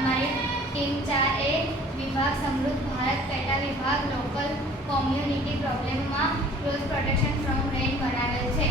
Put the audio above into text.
અમારી ટીમ 4 વિભાગ સમૃદ્ધ ભારત પેટા વિભાગ લોકલ કોમ્યુનિટી પ્રોબ્લેમમાં ક્લોઝ પ્રોટેક્શન ફ્રોમ રેન બનાવેલ છે।